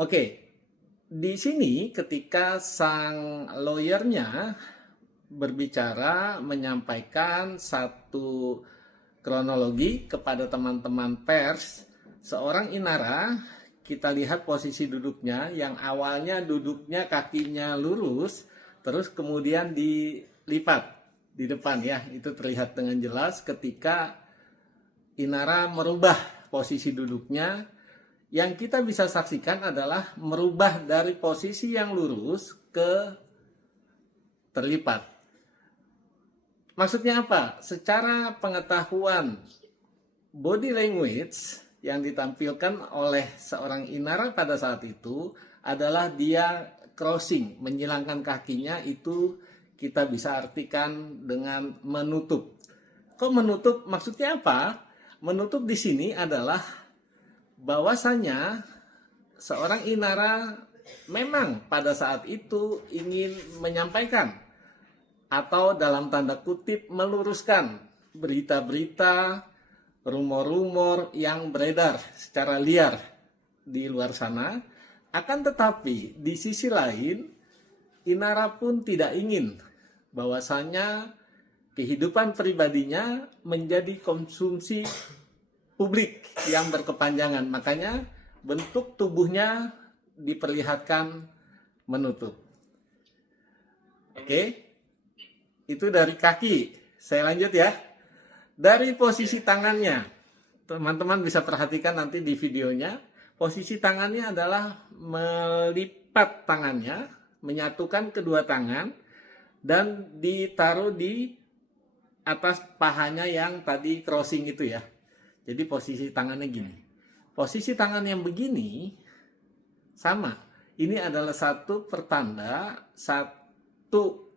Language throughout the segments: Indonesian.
Oke, di sini ketika sang lawyernya berbicara menyampaikan satu kronologi kepada teman-teman pers, seorang Inara, kita lihat posisi duduknya yang awalnya duduknya kakinya lurus, terus kemudian dilipat di depan ya, itu terlihat dengan jelas ketika Inara merubah posisi duduknya. Yang kita bisa saksikan adalah merubah dari posisi yang lurus ke terlipat. Maksudnya apa? Secara pengetahuan body language yang ditampilkan oleh seorang Inara pada saat itu adalah dia crossing, menyilangkan kakinya, itu kita bisa artikan dengan menutup. Kok menutup? Maksudnya apa? Menutup di sini adalah bahwasanya seorang Inara memang pada saat itu ingin menyampaikan atau dalam tanda kutip meluruskan berita-berita, rumor-rumor yang beredar secara liar di luar sana. Akan tetapi di sisi lain, Inara pun tidak ingin bahwasanya kehidupan pribadinya menjadi konsumsi publik yang berkepanjangan. Makanya bentuk tubuhnya diperlihatkan menutup. Oke, itu dari kaki. Saya lanjut ya. Dari posisi tangannya, teman-teman bisa perhatikan nanti di videonya. Posisi tangannya adalah melipat tangannya, menyatukan kedua tangan, dan ditaruh di atas pahanya yang tadi crossing itu ya. Jadi posisi tangannya gini. Posisi tangan yang begini sama. Ini adalah satu pertanda, satu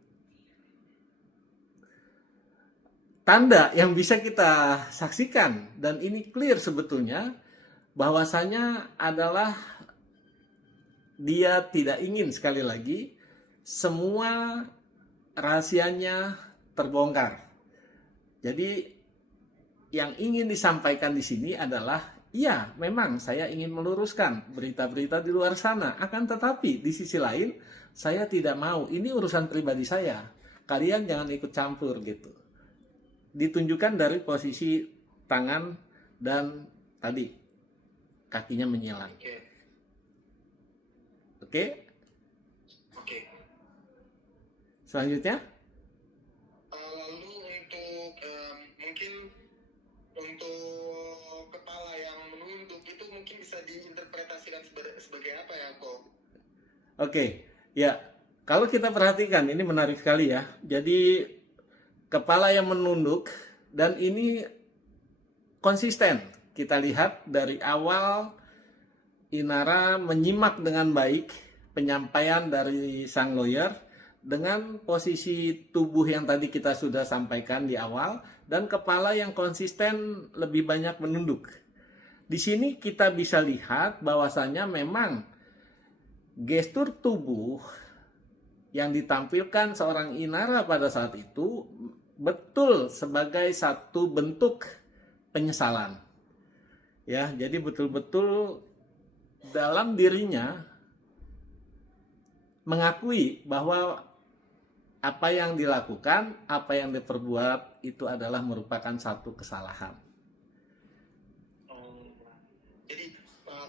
tanda yang bisa kita saksikan, dan ini clear sebetulnya bahwasanya adalah dia tidak ingin sekali lagi semua rahasianya terbongkar. Jadi yang ingin disampaikan di sini adalah, ya memang saya ingin meluruskan berita-berita di luar sana, akan tetapi di sisi lain saya tidak mau, ini urusan pribadi saya, kalian jangan ikut campur gitu. Ditunjukkan dari posisi tangan dan tadi kakinya menyilang. Oke? Oke. Selanjutnya? Lalu mungkin untuk kepala yang menunduk itu mungkin bisa diinterpretasikan sebagai apa ya, kok? Oke, ya. Kalau kita perhatikan, ini menarik sekali ya. Jadi kepala yang menunduk, dan ini konsisten. Kita lihat dari awal Inara menyimak dengan baik penyampaian dari sang lawyer dengan posisi tubuh yang tadi kita sudah sampaikan di awal, dan kepala yang konsisten lebih banyak menunduk. Di sini kita bisa lihat bahwasanya memang gestur tubuh yang ditampilkan seorang Inara pada saat itu betul sebagai satu bentuk penyesalan. Ya, jadi betul-betul dalam dirinya mengakui bahwa apa yang dilakukan, apa yang diperbuat itu adalah merupakan satu kesalahan. Jadi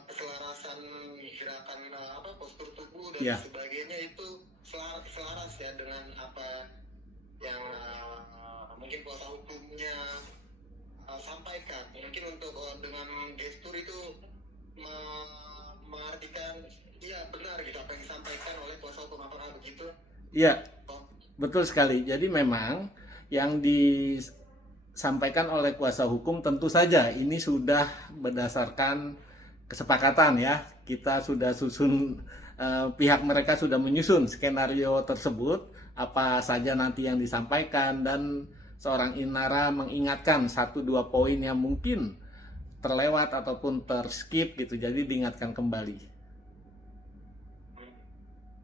keselarasan gerakan postur tubuh dan Ya, sebagainya itu selaras ya dengan apa yang mungkin kuasa hukumnya sampaikan. Mungkin untuk dengan gestur itu mengartikan iya benar gitu apa yang disampaikan oleh kuasa hukum, apakah begitu? ya, Oh, betul sekali. Jadi memang yang disampaikan oleh kuasa hukum tentu saja ini sudah berdasarkan kesepakatan ya. Kita sudah susun, pihak mereka sudah menyusun skenario tersebut, apa saja nanti yang disampaikan, dan seorang Inara mengingatkan 1-2 poin yang mungkin terlewat ataupun terskip gitu. Jadi diingatkan kembali.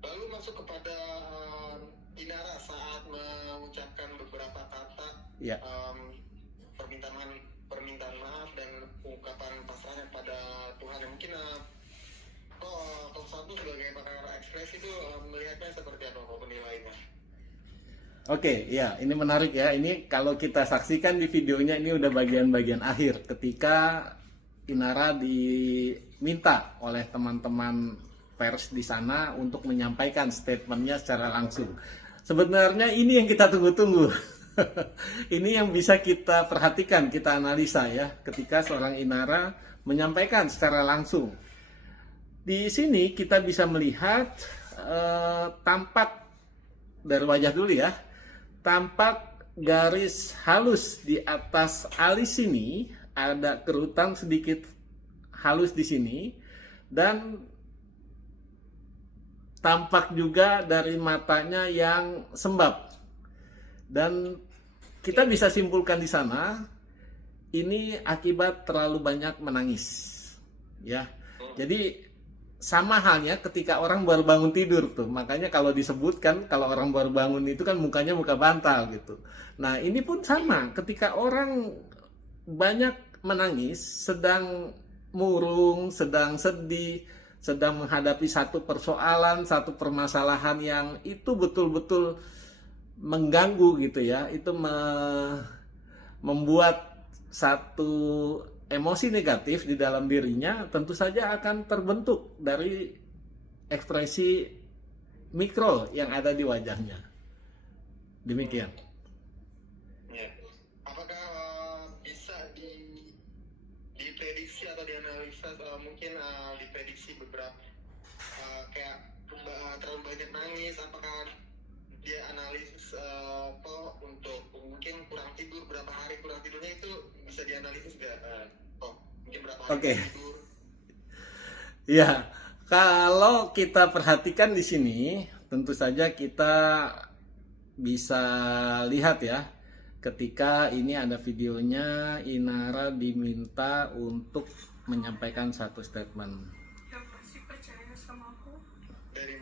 lalu masuk kepada Inara saat mengucapkan beberapa kata Ya. permintaan maaf dan ungkapan pasrahnya pada Tuhan. Mungkin Kok satu sebagai pakar ekspresi itu melihatnya seperti apa kok penilaiannya? Oke, ya, ini menarik ya. Ini kalau kita saksikan di videonya, ini udah bagian-bagian akhir ketika Inara diminta oleh teman-teman pers di sana untuk menyampaikan statementnya secara langsung. Sebenarnya ini yang kita tunggu-tunggu. Ini yang bisa kita perhatikan, kita analisa ya, ketika seorang Inara menyampaikan secara langsung. Di sini kita bisa melihat tampak dari wajah dulu ya. Tampak garis halus di atas alis sini, ada kerutan sedikit halus di sini, dan tampak juga dari matanya yang sembab. Dan kita bisa simpulkan di sana, ini akibat terlalu banyak menangis. Ya, jadi sama halnya ketika orang baru bangun tidur tuh. Makanya kalau disebutkan kalau orang baru bangun itu kan mukanya muka bantal gitu. Nah, ini pun sama ketika orang banyak menangis, sedang murung, sedang sedih, sedang menghadapi satu persoalan, satu permasalahan yang itu betul-betul mengganggu gitu ya. Itu membuat satu emosi negatif di dalam dirinya, tentu saja akan terbentuk dari ekspresi mikro yang ada di wajahnya. Demikian. Ya. Apakah bisa diprediksi atau dianalisa mungkin diprediksi beberapa kayak terlalu banyak nangis, apakah dia analisis untuk mungkin kurang tidur, berapa hari kurang tidurnya itu bisa dianalisis nggak? Mungkin berapa hari Oke. tidur? Ya, kalau kita perhatikan di sini, tentu saja kita bisa lihat ya, ketika ini ada videonya, Inara diminta untuk menyampaikan satu statement. Yang masih percaya sama aku. Dari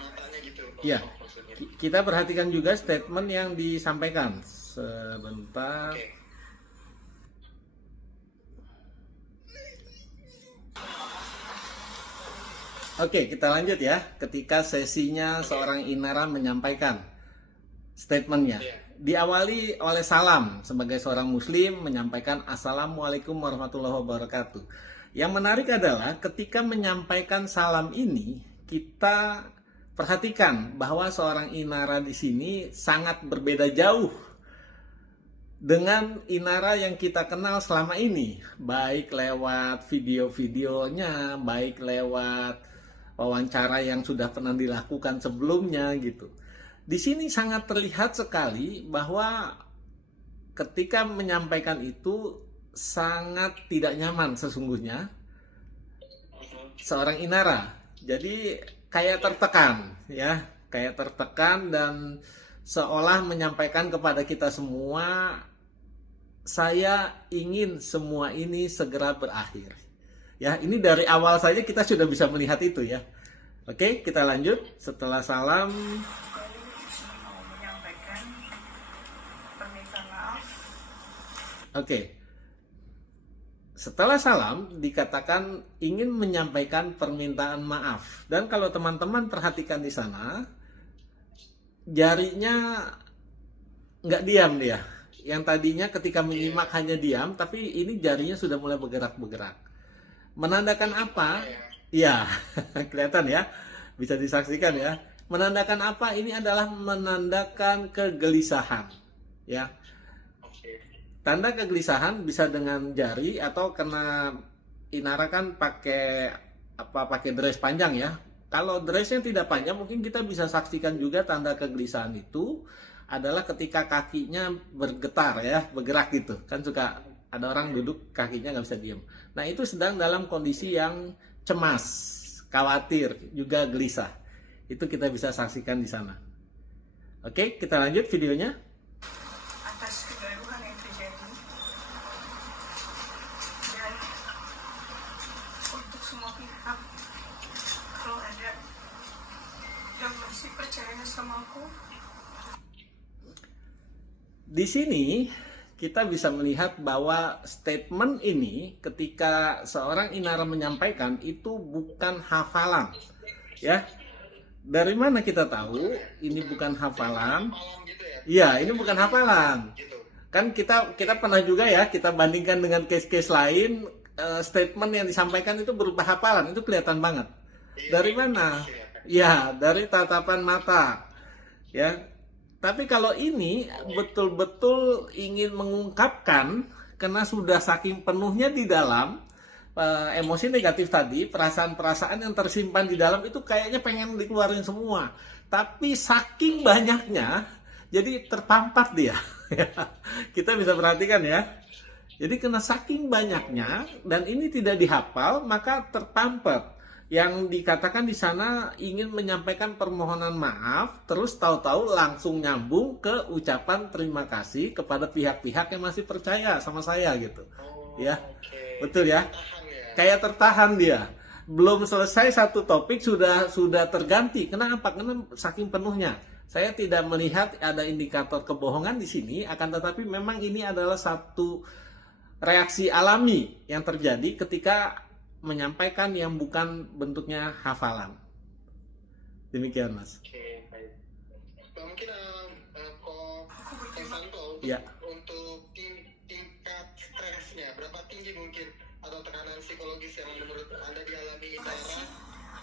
matanya gitu. Ya, Maksudnya. kita perhatikan juga statement yang disampaikan. Sebentar. Oke. Oke, kita lanjut ya. Ketika sesinya seorang Inara menyampaikan statementnya. Iya. Diawali oleh salam sebagai seorang muslim, menyampaikan Assalamualaikum warahmatullahi wabarakatuh. Yang menarik adalah ketika menyampaikan salam ini, kita perhatikan bahwa seorang Inara di sini sangat berbeda jauh dengan Inara yang kita kenal selama ini, baik lewat video-videonya, baik lewat wawancara yang sudah pernah dilakukan sebelumnya gitu. Di sini sangat terlihat sekali bahwa ketika menyampaikan itu sangat tidak nyaman sesungguhnya seorang Inara. Jadi kayak tertekan ya, kayak tertekan dan seolah menyampaikan kepada kita semua, saya ingin semua ini segera berakhir. Ya, ini dari awal saja kita sudah bisa melihat itu ya. Oke, kita lanjut. Setelah salam, Mau menyampaikan permintaan maaf. oke. Setelah salam dikatakan ingin menyampaikan permintaan maaf. Dan kalau teman-teman perhatikan di sana, jarinya nggak diam dia. Yang tadinya ketika menyimak hanya diam, tapi ini jarinya sudah mulai bergerak-bergerak. Menandakan apa? Ya, kelihatan ya, bisa disaksikan ya. Menandakan apa? Ini adalah menandakan kegelisahan, ya. Oke. Tanda kegelisahan bisa dengan jari atau karena Inara kan pakai dress panjang ya. Kalau dressnya tidak panjang, mungkin kita bisa saksikan juga tanda kegelisahan itu adalah ketika kakinya bergetar ya, bergerak gitu. Kan suka ada orang duduk kakinya nggak bisa diem. Nah, itu sedang dalam kondisi yang cemas, khawatir, juga gelisah. Itu kita bisa saksikan di sana. Oke, kita lanjut videonya. Atas kegaduhan yang terjadi dan untuk semua pihak, kalau ada yang masih percaya sama aku, Di sini kita bisa melihat bahwa statement ini ketika seorang Inara menyampaikan itu bukan hafalan. Ya. Dari mana kita tahu ini bukan hafalan? Malam gitu ya. Iya, ini bukan hafalan. Gitu. Kan kita pernah juga ya, kita bandingkan dengan case-case lain, statement yang disampaikan itu berupa hafalan, itu kelihatan banget. Dari mana? Ya, dari tatapan mata. Ya. Tapi kalau ini betul-betul ingin mengungkapkan, karena sudah saking penuhnya di dalam emosi negatif tadi, perasaan-perasaan yang tersimpan di dalam itu kayaknya pengen dikeluarin semua. Tapi saking banyaknya, jadi terpampar dia. Kita bisa perhatikan ya. Jadi karena saking banyaknya dan ini tidak dihafal, maka terpampar. Yang dikatakan di sana ingin menyampaikan permohonan maaf, terus tahu-tahu langsung nyambung ke ucapan terima kasih kepada pihak-pihak yang masih percaya sama saya gitu. Ya, betul ya. Kayak tertahan dia. Belum selesai satu topik sudah terganti. Kenapa? Karena saking penuhnya. Saya tidak melihat ada indikator kebohongan di sini, akan tetapi memang ini adalah satu reaksi alami yang terjadi ketika menyampaikan yang bukan bentuknya hafalan. Demikian, Mas. Oke, baik. Mungkin Kok Santo Ya. untuk tingkat stresnya berapa tinggi mungkin atau tekanan psikologis yang menurut Anda dialami Inara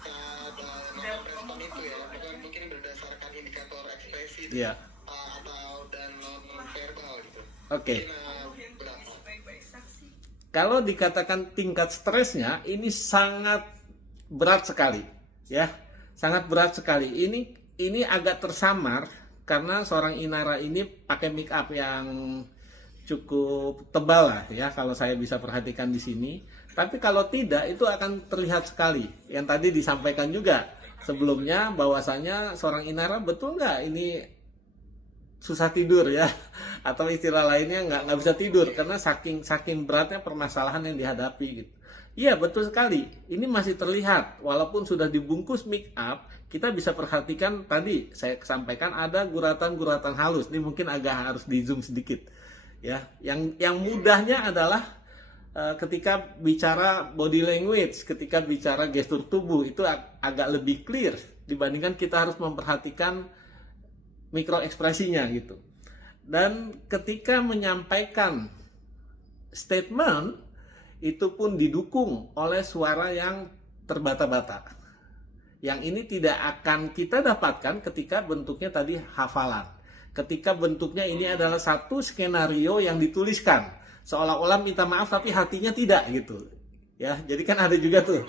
saat respon itu ya, mungkin berdasarkan indikator ekspresi Ya. atau dan non verbal gitu. Oke. Mungkin berapa? Kalau dikatakan tingkat stresnya ini sangat berat sekali, ya, sangat berat sekali. Ini agak tersamar karena seorang Inara ini pakai make up yang cukup tebal lah, ya, kalau saya bisa perhatikan di sini. Tapi kalau tidak itu akan terlihat sekali. Yang tadi disampaikan juga sebelumnya bahwasanya seorang Inara betul nggak ini susah tidur ya, atau istilah lainnya nggak bisa tidur karena saking beratnya permasalahan yang dihadapi gitu. Iya, betul sekali. Ini masih terlihat walaupun sudah dibungkus make up, kita bisa perhatikan tadi saya sampaikan ada guratan-guratan halus. Ini mungkin agak harus di zoom sedikit. Ya, yang mudahnya adalah ketika bicara body language, ketika bicara gestur tubuh itu agak lebih clear dibandingkan kita harus memperhatikan mikro ekspresinya gitu. Dan ketika menyampaikan statement itu pun didukung oleh suara yang terbata-bata. Yang ini tidak akan kita dapatkan ketika bentuknya tadi hafalan. Ketika bentuknya ini adalah satu skenario yang dituliskan, seolah-olah minta maaf tapi hatinya tidak gitu. Ya, jadi kan ada juga tuh.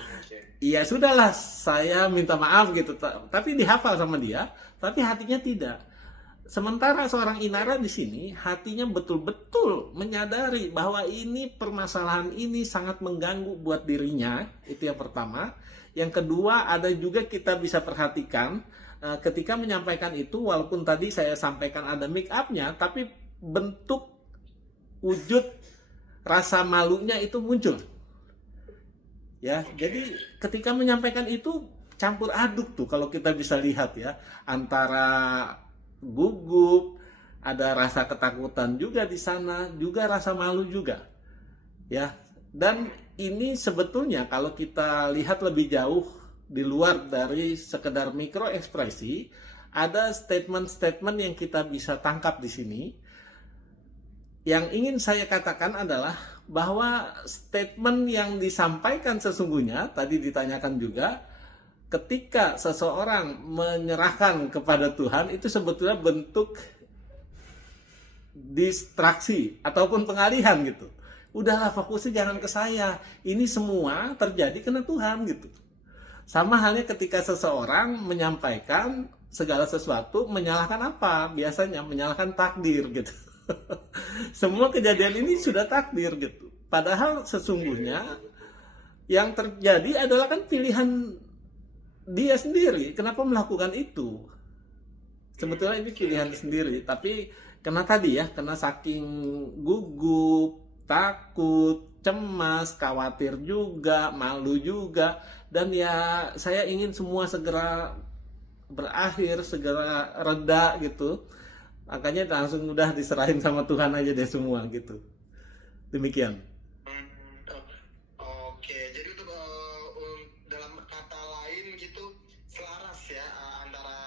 Iya sudahlah, saya minta maaf gitu, tapi dihafal sama dia, tapi hatinya tidak. Sementara seorang Inara di sini hatinya betul-betul menyadari bahwa ini permasalahan ini sangat mengganggu buat dirinya, itu yang pertama. Yang kedua, ada juga kita bisa perhatikan ketika menyampaikan itu, walaupun tadi saya sampaikan ada make up-nya, tapi bentuk wujud rasa malunya itu muncul. Ya, jadi ketika menyampaikan itu campur aduk tuh kalau kita bisa lihat ya, antara gugup, ada rasa ketakutan juga di sana, juga rasa malu juga. Ya. Dan ini sebetulnya kalau kita lihat lebih jauh di luar dari sekedar mikro ekspresi, ada statement-statement yang kita bisa tangkap di sini. Yang ingin saya katakan adalah bahwa statement yang disampaikan sesungguhnya tadi ditanyakan juga, ketika seseorang menyerahkan kepada Tuhan itu sebetulnya bentuk distraksi ataupun pengalihan gitu. Udahlah, fokusnya jangan ke saya. Ini semua terjadi karena Tuhan gitu. Sama halnya ketika seseorang menyampaikan segala sesuatu, menyalahkan apa? Biasanya menyalahkan takdir gitu. Semua kejadian ini sudah takdir gitu. Padahal sesungguhnya yang terjadi adalah kan pilihan dia sendiri. Kenapa melakukan itu? Sebetulnya ini pilihan sendiri, tapi karena tadi ya, karena saking gugup, takut, cemas, khawatir juga, malu juga, dan ya saya ingin semua segera berakhir, segera reda gitu. Makanya langsung udah diserahin sama Tuhan aja deh semua gitu. Demikian. Hmm, oke, jadi untuk dalam kata lain gitu selaras ya, antara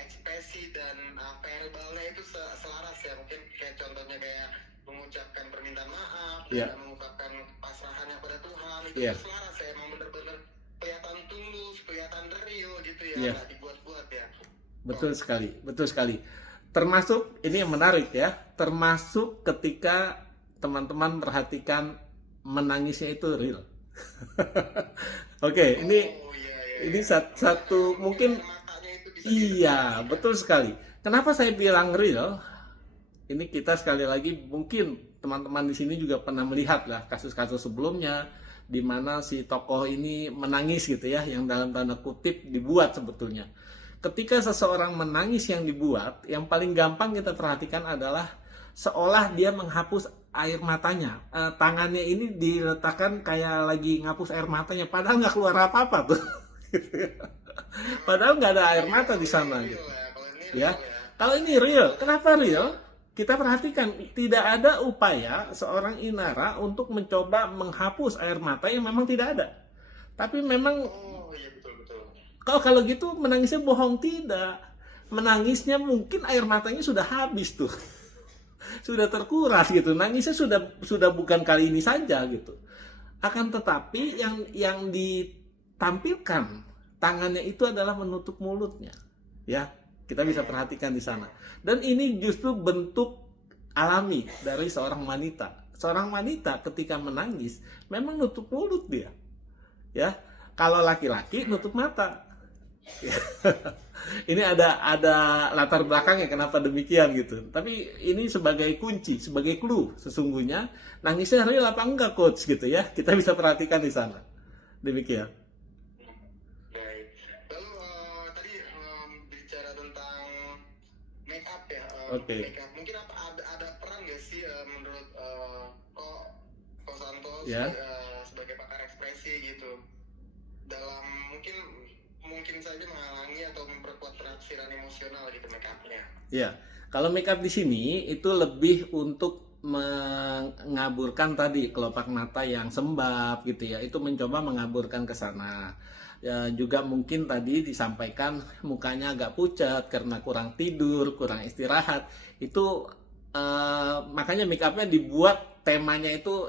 ekspresi dan verbalnya itu selaras ya, mungkin kayak contohnya kayak mengucapkan permintaan maaf Iya. dan mengungkapkan pasrahannya pada Tuhan itu Iya. tuh selaras ya, emang bener-bener kelihatan tulus, kelihatan real gitu ya, Iya. nggak dibuat-buat ya. Betul sekali, betul sekali. Termasuk ini yang menarik ya, termasuk ketika teman-teman perhatikan menangisnya itu real. Oke, Oh iya iya ini iya. satu mungkin Air matanya itu bisa iya, diidentifikasikan. betul sekali. Kenapa saya bilang real? Ini kita sekali lagi mungkin teman-teman di sini juga pernah melihat lah kasus-kasus sebelumnya di mana si tokoh ini menangis gitu ya, yang dalam tanda kutip dibuat sebetulnya. Ketika seseorang menangis yang dibuat, yang paling gampang kita perhatikan adalah seolah dia menghapus air matanya. Tangannya ini diletakkan kayak lagi ngapus air matanya, padahal nggak keluar apa-apa tuh. Padahal nggak ada air mata di sana gitu. Ya, kalau ini real, kenapa real? Kita perhatikan tidak ada upaya seorang Inara untuk mencoba menghapus air mata yang memang tidak ada. Tapi memang Oh iya betul betul. kalau gitu menangisnya bohong tidak. Menangisnya mungkin air matanya sudah habis tuh. Sudah terkuras gitu. Nangisnya sudah bukan kali ini saja gitu. Akan tetapi yang ditampilkan tangannya itu adalah menutup mulutnya. Ya, kita bisa perhatikan di sana. Dan ini justru bentuk alami dari seorang wanita. Seorang wanita ketika menangis memang nutup mulut dia. Ya, kalau laki-laki nutup mata. Ya. Ini ada latar belakangnya kenapa demikian gitu. Tapi ini sebagai kunci, sebagai clue sesungguhnya nangisnya real apa enggak coach gitu ya. Kita bisa perhatikan di sana. Demikian. Baik. Lalu tadi bicara tentang make up ya. Oke. Make up. Mungkin ada peran nggak sih menurut Ko Santo Ya. sebagai pakar ekspresi gitu dalam mungkin saja menghalangi atau memperkuat penafsiran emosional gitu make upnya. Ya, kalau make up di sini itu lebih untuk mengaburkan tadi kelopak mata yang sembab gitu ya. Itu mencoba mengaburkan ke sana. Ya, juga mungkin tadi disampaikan mukanya agak pucat karena kurang tidur, kurang istirahat. Itu makanya make upnya dibuat temanya itu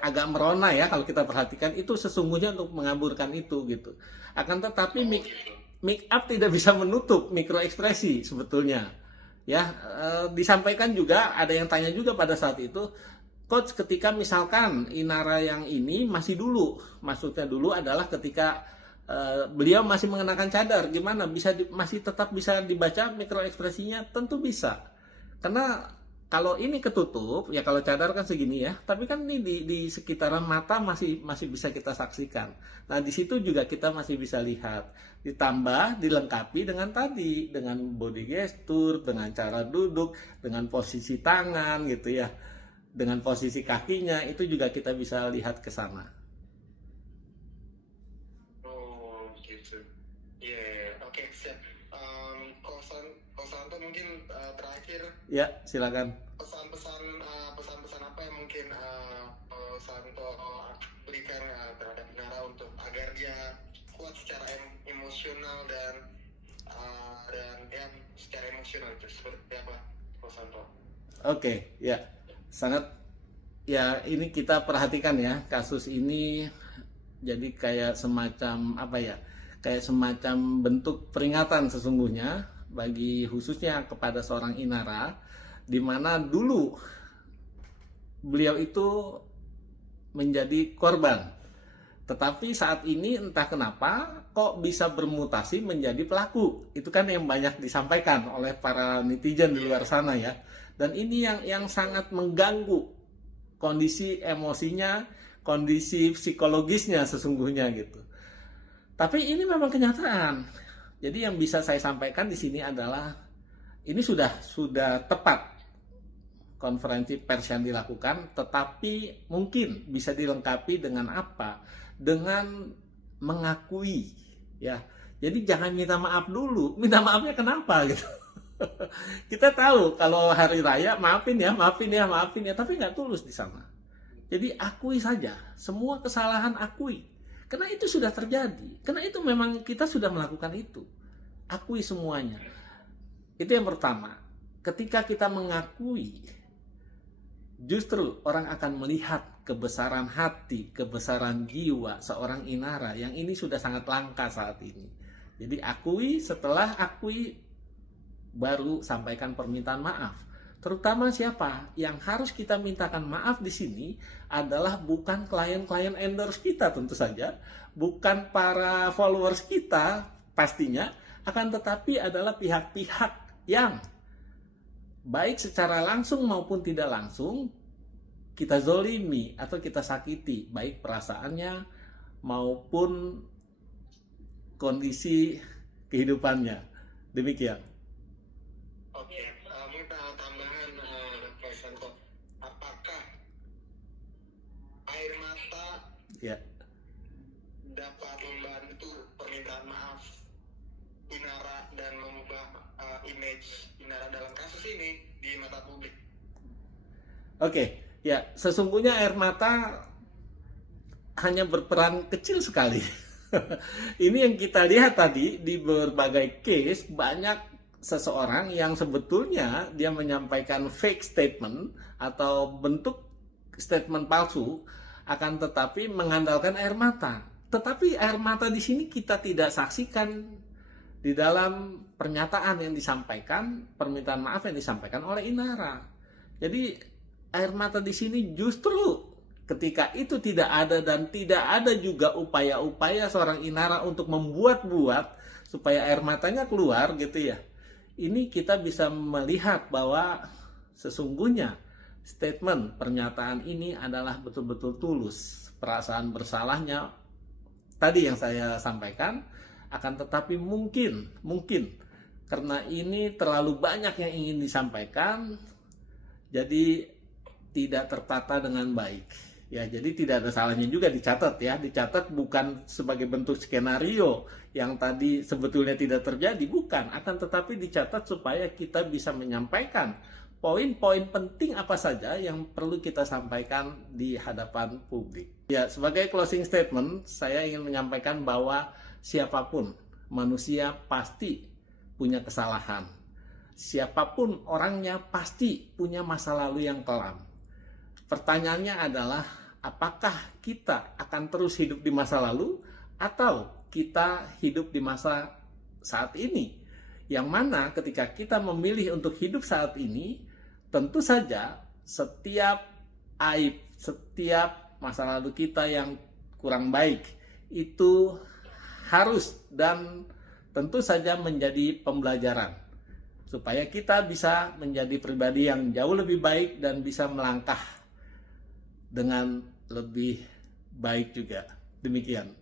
agak merona ya kalau kita perhatikan itu sesungguhnya untuk mengaburkan itu gitu. Akan tetapi make up tidak bisa menutup mikro ekspresi sebetulnya. Ya, disampaikan juga ada yang tanya juga pada saat itu, coach ketika misalkan Inara yang ini masih dulu, maksudnya dulu adalah ketika beliau masih mengenakan cadar, gimana masih tetap bisa dibaca mikro ekspresinya? Tentu bisa. Karena kalau ini ketutup, ya kalau cadar kan segini ya, tapi kan ini di sekitaran mata masih bisa kita saksikan. Nah, di situ juga kita masih bisa lihat. Ditambah, dilengkapi dengan tadi, dengan body gesture, dengan cara duduk, dengan posisi tangan gitu ya, dengan posisi kakinya, itu juga kita bisa lihat ke sana. Oh gitu. Ya, oke siap. Ko Santo mungkin terakhir Ya, silakan. pesan-pesan apa yang mungkin Santo berikan terhadap Inara untuk agar dia kuat secara emosional dan ya secara emosional itu seperti apa Santo? Oke, ya. Sangat ya ini kita perhatikan ya, kasus ini jadi kayak semacam apa ya? Kayak semacam bentuk peringatan sesungguhnya bagi khususnya kepada seorang Inara di mana dulu beliau itu menjadi korban. Tetapi saat ini entah kenapa kok bisa bermutasi menjadi pelaku. Itu kan yang banyak disampaikan oleh para netizen di luar sana ya. Dan ini yang sangat mengganggu kondisi emosinya, kondisi psikologisnya sesungguhnya gitu. Tapi ini memang kenyataan. Jadi yang bisa saya sampaikan di sini adalah ini sudah tepat konferensi pers yang dilakukan, tetapi mungkin bisa dilengkapi dengan apa? Dengan mengakui, ya. Jadi jangan minta maaf dulu. Minta maafnya kenapa gitu? Kita tahu kalau hari raya maafin ya, maafin ya, maafin ya, tapi nggak tulus di sana. Jadi akui saja, semua kesalahan akui. Karena itu sudah terjadi, karena itu memang kita sudah melakukan itu. Akui semuanya. Itu yang pertama. Ketika kita mengakui, justru orang akan melihat kebesaran hati, kebesaran jiwa seorang Inara yang ini sudah sangat langka saat ini. Jadi akui, setelah akui baru sampaikan permintaan maaf. Terutama siapa yang harus kita mintakan maaf di sini adalah bukan klien-klien endorse kita tentu saja, bukan para followers kita pastinya, akan tetapi adalah pihak-pihak yang baik secara langsung maupun tidak langsung kita zolimi atau kita sakiti, baik perasaannya maupun kondisi kehidupannya. Demikian. Oke, mungkin tambahan Pak Santo, apakah air mata Ya. dapat membantu permintaan maaf Inara dan mengubah image Inara dalam kasus ini di mata publik? Oke, ya sesungguhnya air mata hanya berperan kecil sekali. Ini yang kita lihat tadi di berbagai case, banyak seseorang yang sebetulnya dia menyampaikan fake statement atau bentuk statement palsu, akan tetapi mengandalkan air mata. Tetapi air mata di sini kita tidak saksikan di dalam pernyataan yang disampaikan, permintaan maaf yang disampaikan oleh Inara. Jadi air mata di sini justru ketika itu tidak ada dan tidak ada juga upaya-upaya seorang Inara untuk membuat-buat supaya air matanya keluar gitu ya. Ini kita bisa melihat bahwa sesungguhnya statement pernyataan ini adalah betul-betul tulus. Perasaan bersalahnya tadi yang saya sampaikan, akan tetapi mungkin karena ini terlalu banyak yang ingin disampaikan, jadi tidak tertata dengan baik. Ya, jadi tidak ada salahnya juga dicatat ya, dicatat bukan sebagai bentuk skenario yang tadi sebetulnya tidak terjadi, bukan, akan tetapi dicatat supaya kita bisa menyampaikan poin-poin penting apa saja yang perlu kita sampaikan di hadapan publik. Ya, sebagai closing statement, saya ingin menyampaikan bahwa siapapun manusia pasti punya kesalahan. Siapapun orangnya pasti punya masa lalu yang kelam. Pertanyaannya adalah, apakah kita akan terus hidup di masa lalu atau kita hidup di masa saat ini? Yang mana ketika kita memilih untuk hidup saat ini, tentu saja setiap aib, setiap masa lalu kita yang kurang baik itu harus dan tentu saja menjadi pembelajaran supaya kita bisa menjadi pribadi yang jauh lebih baik dan bisa melangkah dengan lebih baik juga. Demikian.